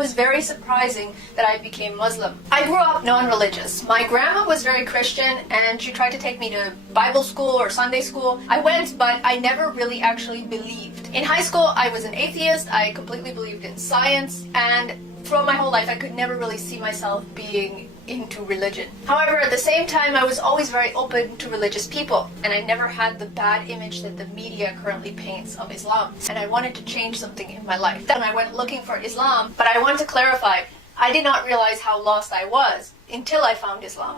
was very surprising that I became Muslim. I grew up non-religious. My grandma was very Christian and she tried to take me to Bible school or Sunday school. I went, but I never really actually believed. In high school, I was an atheist. I completely believed in science, and throughout my whole life, I could never really see myself being into religion. However, at the same time, I was always very open to religious people, and I never had the bad image that the media currently paints of Islam. And I wanted to change something in my life. Then I went looking for Islam, but I want to clarify, I did not realize how lost I was until I found Islam.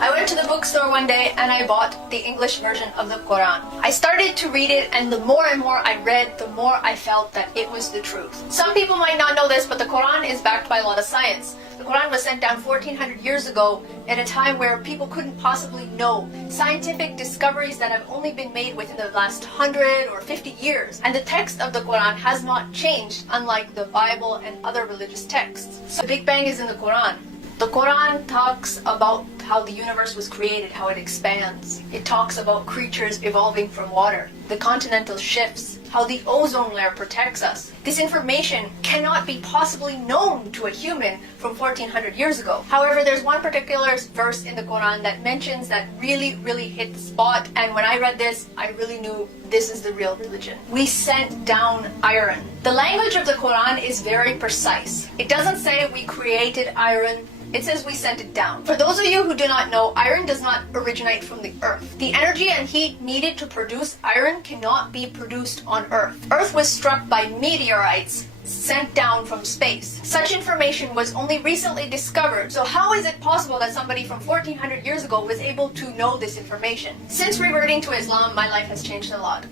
I went to the bookstore one day and I bought the English version of the Quran. I started to read it, and the more and more I read, the more I felt that it was the truth. Some people might not know this, but the Quran is backed by a lot of science. The Quran was sent down 1400 years ago at a time where people couldn't possibly know scientific discoveries that have only been made within the last 100 or 50 years. And the text of the Quran has not changed, unlike the Bible and other religious texts. So the Big Bang is in the Quran. The Quran talks about how the universe was created, how it expands. It talks about creatures evolving from water, the continental shifts, how the ozone layer protects us. This information cannot be possibly known to a human from 1400 years ago. However, there's one particular verse in the Quran that mentions that really hit the spot, and when I read this, I really knew this is the real religion. We sent down iron. The language of the Quran is very precise. It doesn't say we created iron. It says we sent it down. For those of you who do not know, iron does not originate from the earth. The energy and heat needed to produce iron cannot be produced on Earth. Earth was struck by meteorites sent down from space. Such information was only recently discovered. So how is it possible that somebody from 1400 years ago was able to know this information? Since reverting to Islam, my life has changed a lot.